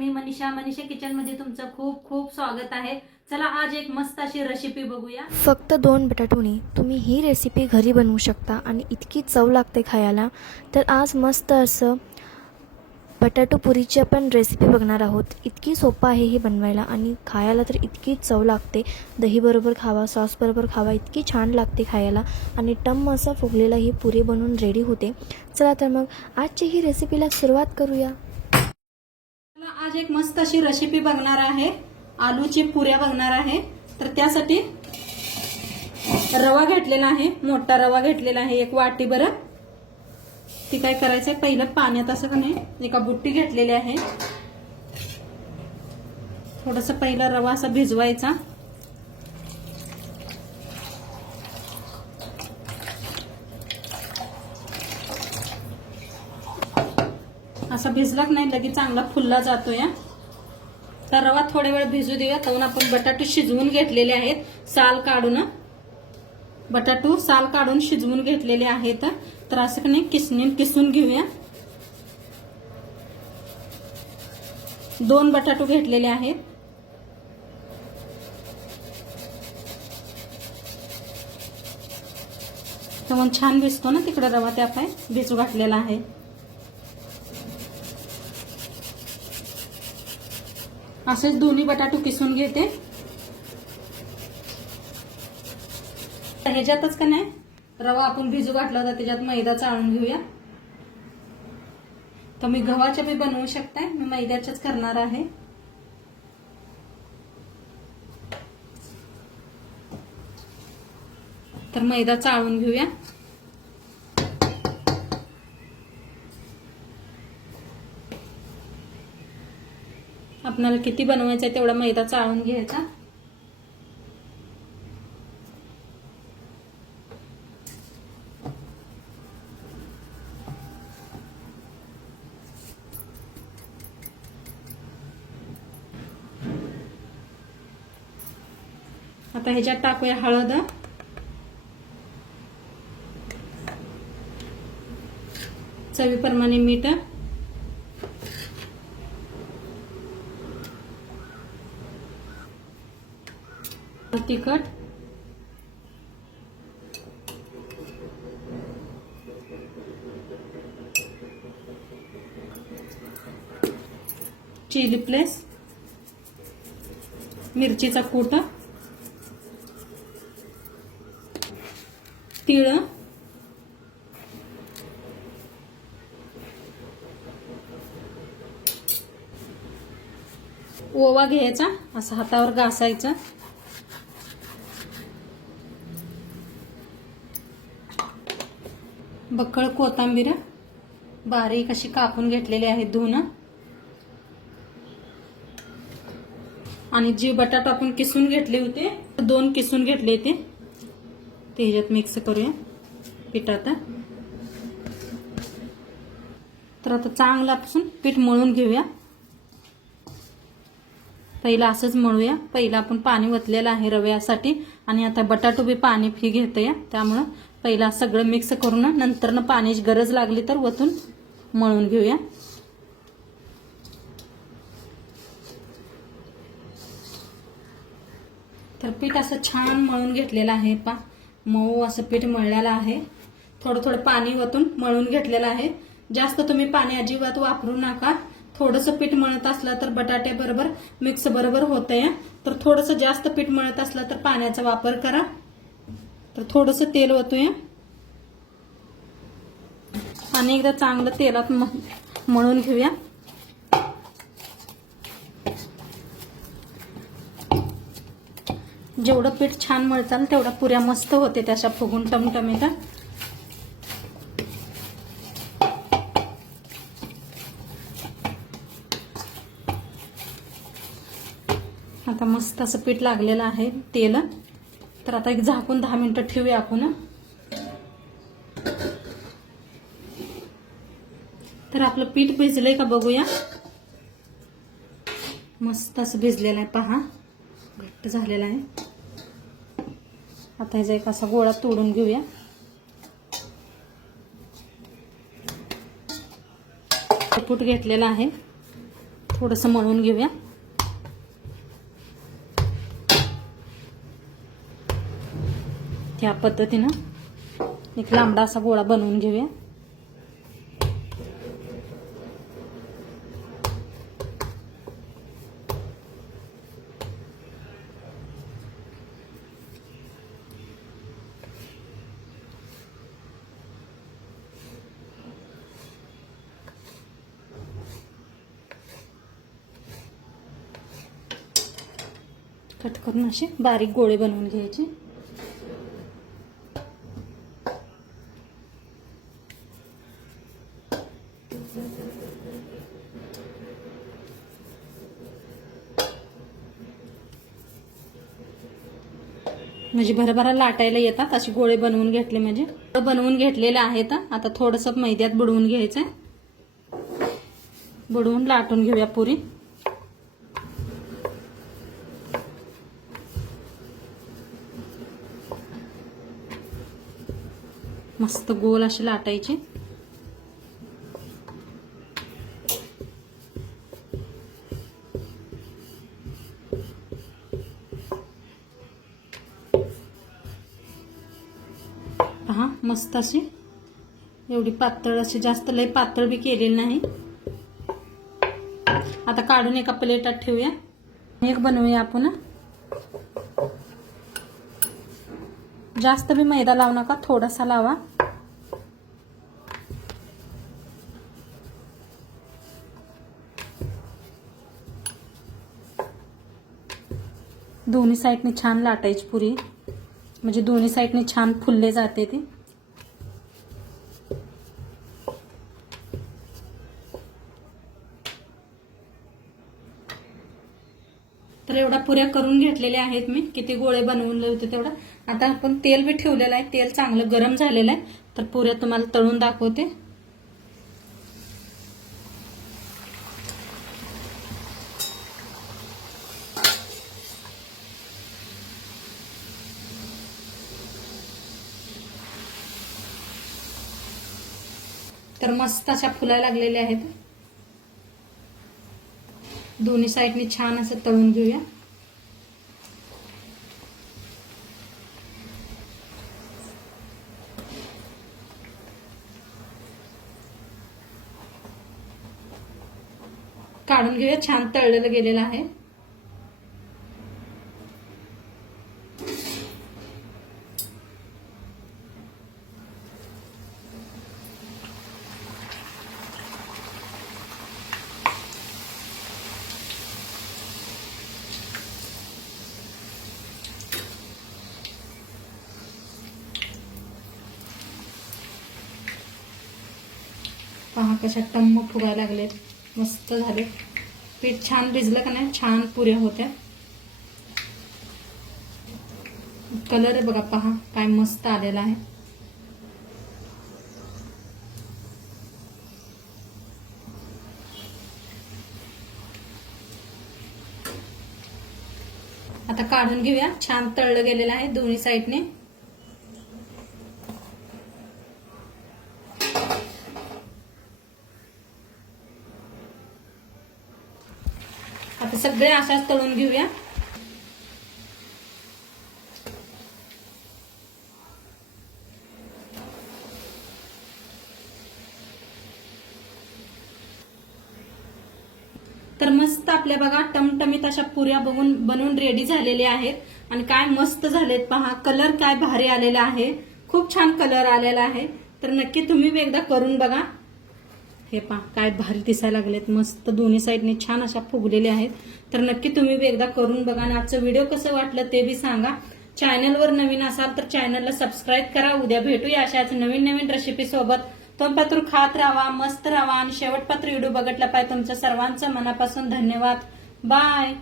मी Manisha kitchen मध्ये तुमचं खूप खूप स्वागत आहे। चला आज एक मस्त अशी रेसिपी बघूया। फक्त 2 बटाटोनी तुम्ही ही रेसिपी घरी बनवू शकता आणि इतकी चव लागते खायला। तर आज मस्त असं बटाटो पुरीची आपण रेसिपी बघणार आहोत। इतकी सोपं आहे हे बनवायला आणि खायला तर इतकी चव लागते। दही बरोबर खावा, सॉस बरोबर खावा, इतकी छान लागते खायला आणि टम्म असा फुगलेला ही पुरी बनवून रेडी होते। चला तर मग आजची ही रेसिपीला सुरुवात करूया। आज एक मस्त अशी रेसिपी बघणार आहे, आलूची पुऱ्या बघणार आहे। तर त्यासाठी रवा घेतलेला आहे, मोठा रवा घेतलेला आहे 1 वाटी भर। ती काय करायचंय, पहिलं पाण्यात असं कने एका बुट्टी घेतलेली आहे। थोडंसं पहिला रवा असा भिजवायचा। असा भिजला की नाही लगेच चांगला फुलला जातो या। तर रवा थोडा वेळ भिजू देऊया। तर आपण बटाटे शिजवून घेतलेले आहेत, साल काढून बटाटू साल काढून शिजवून घेतलेले आहेत। तर असं की नाही किसून घेऊया। 2 बटाटू घेतलेले आहेत। तर छान भिजतो ना तिकडे रवा, त्या पाय भिजू घातलेला आहे। असेच दोन्ही बटाटू किसून घेते। ह्याच्यातच का नाही रवा आपण भिजू घातला होता, त्याच्यात मैदा चाळून घेऊया। तर मी गव्हाच्या बी बनवू शकताय, मी मैद्याच्याच करणार आहे। तर मैदा चाळून घेऊया। आपल्याला किती बनवायचं आहे तेवढा मैदा चाळून घ्यायचा। आता ह्याच्यात टाकूया हळद, चवीप्रमाणे मीठ, तिखट, चिली फ्लेक्स, मिरचीचा कूट, तीळ, ओवा घ्यायचा, असं हातावर घासायचं। बक्कळ कोथिंबीर बारीक अशी कापून घेतलेली आहे धुवून, आणि जी बटाटा आपण किसून घेतले होते 2 किसून घेतले ते ह्याच्यात मिक्स करूया पिठात। तर आता चांगलं आपण पीठ मळून घेऊया। पहिला असंच मळूया। पहिला आपण पाणी ओतलेलं आहे रव्यासाठी, आणि आता बटाटो बी पाणी फी घेतोय, त्यामुळे पहिला सगळं मिक्स करून नंतर पाण्याची गरज लागली तर वतून मळून घेऊया। तर पीठ असं छान मळून घेतलेलं आहे, मऊ असं पीठ मळलेलं आहे। थोडं थोडं पाणी वतून मळून घेतलेलं आहे। जास्त तुम्ही पाणी अजिबात वापरू नका। थोडंसं पीठ मळत असलं तर बटाटे बरोबर मिक्स बरोबर होतंय। तर थोडंसं जास्त पीठ मळत असलं तर पाण्याचा वापर करा। तर थोडंसं तेल ओतूया आणि एकदा चांगलं तेलात मळून घेऊया। जेवढं पीठ छान मळताल तेवढा पुऱ्या मस्त होते, त्याच्या फुगून टमटमीत। आता मस्त असं पीठ लागलेलं आहे तेल। तर आता एक झाकून 10 मिनिटं ठेवूया आपण। तर आपलं पीठ भिजलंय का बघूया। मस्त असं भिजलेलं आहे, पहा घट्ट झालेला आहे। आता ह्याचा एक असा गोळा तोडून घेऊया। पीठ घेतलेला आहे, थोडंसं मळून घेऊया. त्या पद्धतीनं एक लांबडा असा गोळा बनवून घेऊया. कट करून असे बारीक गोळे बनवून घ्यायचे. म्हणजे भरभरा लाटायला येतात असे गोळे बनवून घेतले. म्हणजे बनवून घेतलेले आहेत. आता थोडंसं मैद्यात बुडवून घ्यायचंय. बुडवून लाटून घेऊया पुरी. मस्त गोल अशी लाटायची. पहा मस्त अशी एवढी पातळ अशी, जास्त लय पातळ बी केलेली नाही. आता काढून एका प्लेटात ठेवूया. एक बनवूया आपण. जास्त बी मैदा लावू नका, थोडासा लावा. दोन्ही साईडने छान लाटायची पुरी, म्हणजे दोन्ही साईडने छान फुलले जाते ते. तर एवढा पुऱ्या करून घेतलेल्या आहेत मी. किती गोळे बनवून होते तेवढा. आता आपण तेल बी ठेवलेलं आहे. तेल चांगलं गरम झालेलं आहे. तर पुऱ्या तुम्हाला तळून दाखवते. तर मस्त अशा फुलायला लागलेल्या आहेत. दोन्ही साईडनी छान असं तळून घेऊया. काढून घेऊया. छान तळलेलं गेलेलं आहे. पहा कशा टम्म फुगायला लागलेत. मस्त झाले. पीठ छान भिजलं का नाही, छान पुऱ्या होत्या. कलर बघा, पहा काय मस्त आलेला आहे. आता काढून घेऊया. छान तळलं गेलेलं आहे दोन्ही साईडने. आता सगळे अशाच तळून घेऊया. तर मस्त आपल्या बघा टमटमीत अशा पुऱ्या बनवून रेडी झालेल्या आहेत. आणि काय मस्त झालेत पहा. कलर काय भारी आलेला आहे. खूप छान कलर आलेला आहे. तर नक्की तुम्ही एकदा करून बघा. हे पहा काय भारी दिसायला लागलेत. मस्त दोन्ही साईडने छान अशा फुगलेले आहेत. तर नक्की तुम्ही एकदा करून बघा. आणि आजचं व्हिडिओ कसं वाटलं ते बी सांगा. चॅनलवर नवीन असाल तर चॅनलला सबस्क्राईब करा. उद्या भेटूया अशाच नवीन नवीन रेसिपी सोबत. तोपर्यंत खात राहा, मस्त राहा. आणि शेवटपत्र व्हिडिओ बघितला पाहिजे. तुमच्या सर्वांचं मनापासून धन्यवाद. बाय.